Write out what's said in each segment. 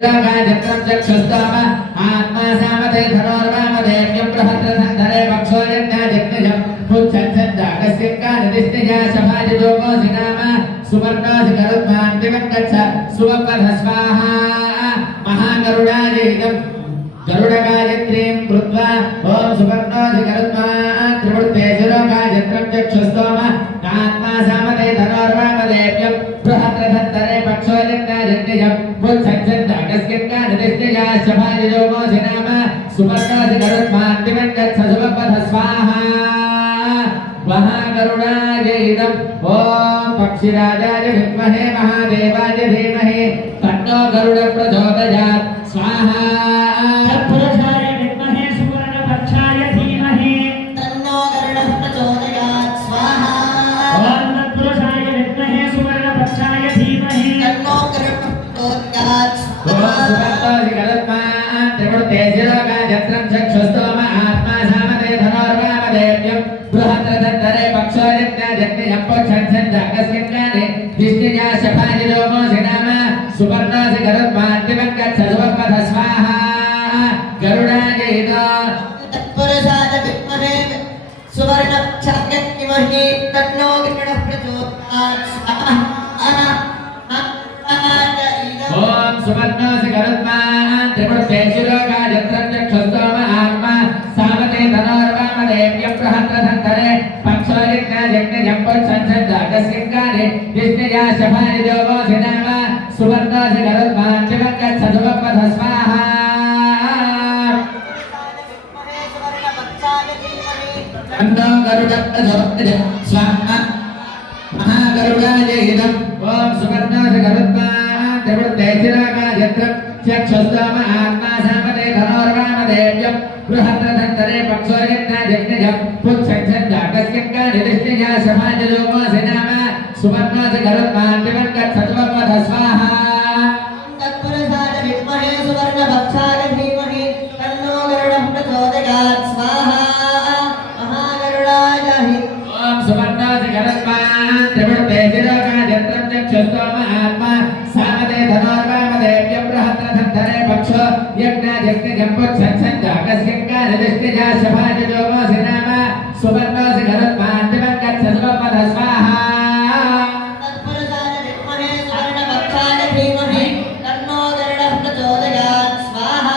जत्रं चक्षुस्तम आत्मा सामते धनोर्वामदेव्यं बृहद्रथन्धरे पक्षो यज्ञादित्यजं पुच्छच्छन्दागस्यक्का निदिष्टिजा शभाजिदोमोऽसिनाम सुवर्णोऽसि गरुत्मान् दिवं गच्छ सुवपधस्वाहा महागरुडाजिदं गरुडगायत्रीं कृत्वा ॐ सुवर्णोऽसि गरुत्मान् त्रिमूर्तेशिरोगायत्रं चक्षुस्तम आत्मा सामते धनोर्वामदेव्यं बृहद्रथन्धरे पक्षो यज्ञादित्यजं पुच्छच्छन्दागस्यक्का निदिष्टिजा शभाजिदोमोऽसिनाम सुवर्णोऽसि गरुत्मान् दिवं गच्छ सुवपधस्वाहा महागरुडाजिदं ॐ पक्षिराजाय विद्महे महादेवाय धीमहि तन्नो गरुड प्रचोदयात् स्वाहा तत्पुरुषाय विद्महे सुवर्णपक्षाय धीमहि तन्नो गरुडः प्रचोदयात् स्वाहा ॐ तत्पुरुषाय विद्महे सुवर्णपक्षाय धीमहि तन्नो गरुडः प्रचोदयात् ॐ सुवर्णोऽसि गरुत्मान् त्रिमूर्तेशिरोगायत्रं चक्षुस्तोम आत्मा सामते धनोर्वामदेव्यं बृहद्रथन्धरे पक्षो यज्ञादित्यजं पुच्छच्छन्दागस्यक्कानि दिष्टिजा शभाजिदोमोऽसिनाम सुवर्णोऽसि गरुत्मान् दिवं गच्छ सुवपधस्वाहा गरुडाजिदो तत्पुरुषाय विद्महे सुवर्णपक्षाय धीमहि तन्नो गरुडः प्रचोदयात् स्वाहा ॐ सुवर्णोऽसि गरुत्मान् त्रिमूर्तेशिरोगायत्रं चक्षुस्तोम आत्मा सामते धनोर्वामदेव्यं बृहद्रथन्धरे पक्षो यज्ञादित्यजं पुच्छच्छन्दागस्यक्कानि दिष्टिजा शभाजिदोमोऽसिनाम सुवर्णोऽसि गरुत्मान् दिवं गच्छ सुवपधस्वाहा तन्नो गरुडः प्रचोदयात् स्वाहा महागरुडाजिदं ॐ सुवर्णोऽसि गरुत्मान् त्रिमूर्तेशिरोगायत्रं चक्षुस्तम आत्मा सामते धनोर्वामदेव्यं बृहद्रथन्धरे पक्षो यज्ञादित्यजं पुच्छच्छन्दागस्यक्कानि दिष्टिजा शभाजिदोमोऽसिनाम सुवर्णोऽसि गरुत्मान् दिवं गच्छ सुवपधस्वाहा तत्पुरुषाय विद्महे सुवर्णपक्षाय धीमहि तन्नो गरुडः प्रचोदयात् स्वाहा महागरुडाय ॐ सुवर्णोऽसि गरुत्मान् त्रिमूर्तेशिरोगायत्रं चक्षुस्तोम आत्मा सामते धनोर्वामदेव्यं बृहद्रथन्धरे पक्षो यज्ञादित्यजं पुच्छच्छन्दागस्यक्कानि दिष्टिजा शभाजिदोमोऽसिनाम सुवर्णोऽसि गरुत्मान् दिवं गच्छ सुवपधस्वाहा तत्पुरुषाय विद्महे सुवर्णपक्षाय धीमहि तन्नो गरुडः प्रचोदयात् स्वाहा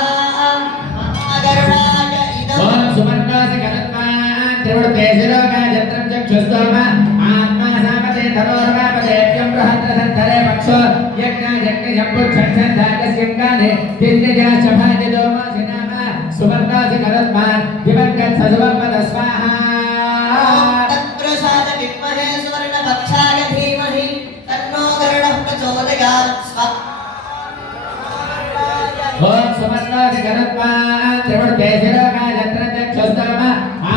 महागरुडाय इदम् ॐ सुवर्णोऽसि गरुत्मान् त्रिमूर्तेशिरोगायत्रं चक्षुस्तोम आत्मा सामते धनोर्वामदेव्यं बृहद्रथन्धरे पक्षो यज्ञादित्यजं पुच्छच्छन्दागस्यक्कानि दिष्टिजा शभाजिदोमोऽसिनाम सुवर्णोऽसि गरुत्मान् दिवं गच्छ सुवपधस्वाहा तत्पुरुषाय विद्महे सुवर्णपक्षाय धीमहि तन्नो गरुडः प्रचोदयात् स्वाहा ॐ सुवर्णोऽसि गरुत्मान् त्रिमूर्तेशिरोगायत्रं चक्षुस्तम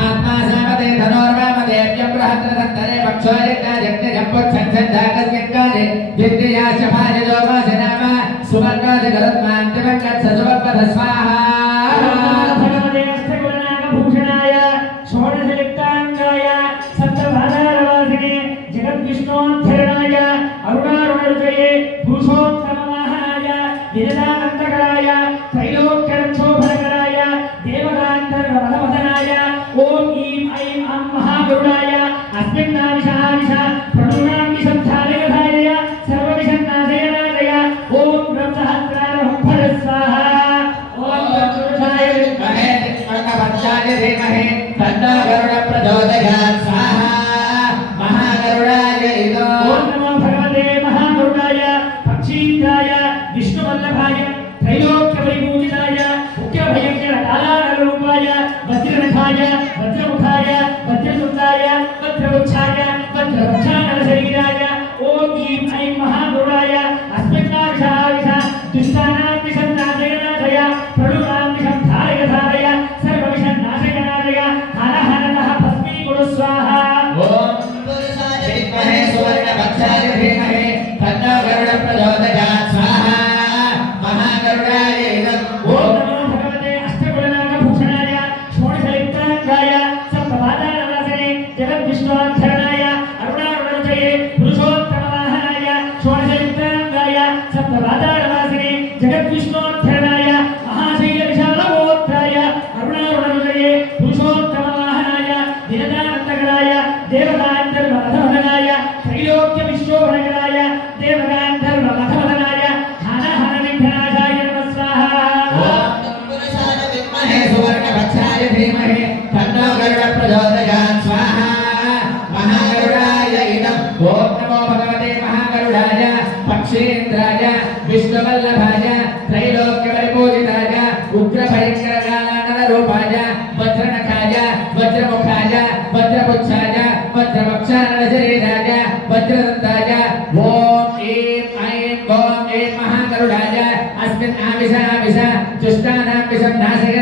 आत्मा सामते धनोर्वामदेव्यं बृहद्रथन्धरे पक्षो यज्ञादित्यजं पुच्छच्छन्दागस्यक्कानि दिष्टिजा शभाजिदोमोऽसिनाम सुवर्णोऽसि गरुत्मान् दिवं गच्छ सुवपधस्वाहा भगवते अष्टगुणनागभूषणाय षोडशयुक्ताङ्गाय सप्तभागारवासिने जगद्विष्णोद्धरणाय अरुणारुणरुचये पुरुषोत्तमवाहनाय विरदानन्दकराय त्रैलोक्यरक्षोभरकराय देवगान्धर्ववधवदनाय ॐ ईं ऐं अं महागरुडाय अस्मिन्नाविशाविश प्रणुनामिशब्धालयधारय सर्वविषन्नाशयनादय ॐ ब्रह्मसहस्रारहुं स्वाहा ॐ तत्पुरुषाय विद्महे स्वर्णपक्षाय धीमहि तन्नो गरुडः प्रचोदयात् स्वाहा महागरुडाजिदो ॐ नमो भगवते महागरुडाय पक्षीन्द्राय विष्णुवल्लभाय त्रैलोक्यपरिपूजिताय मुख्यभयङ्करकालानलरूपाय वज्रनखाय वज्रमुखाय वज्रसुन्दाय वज्रवक्षाय वज्रवक्षानलशरीराय ॐ ईं ऐं महागरुडाय अस्मिन्नाविशाविश दुष्टानां विषन्नाशयनाशय प्रणुनां विषं धारय धारय सर्वविषन्नाशयनाशय हर हर नः भस्मीकुरु स्वाहा विष्णोत्थरणाय महाशैल विशालगोत्राय अरुणारुणविजये पुरुषोत्तमवाहनाय दिनदानन्दकराय देवतान्तर्वमधवदनाय त्रैलोक्य विश्वभरणकराय देवतान्तर्वमधवदनाय हनहनविघ्नाशाय नमः स्वाहा तत्पुरुषाय विद्महे हे सुवर्णभक्षाय धीमहि तन्नो गरुडः प्रचोदयात् स्वाहा महागरुडाय इदम् ॐ नमो भगवते महागरुडाय पक्षेन्द्राय विष्णुवल्लभाय त्रैलोक्यपरिपूजिताय उग्रभयङ्करकालानलरूपाय वज्रनखाय वज्रमुखाय वज्रपुच्छाय वज्रवक्षानलशरीराय वज्रदन्ताय ॐ ऐं महागरुडाय अस्मिन् आविष जुष्टानां विषं नाशय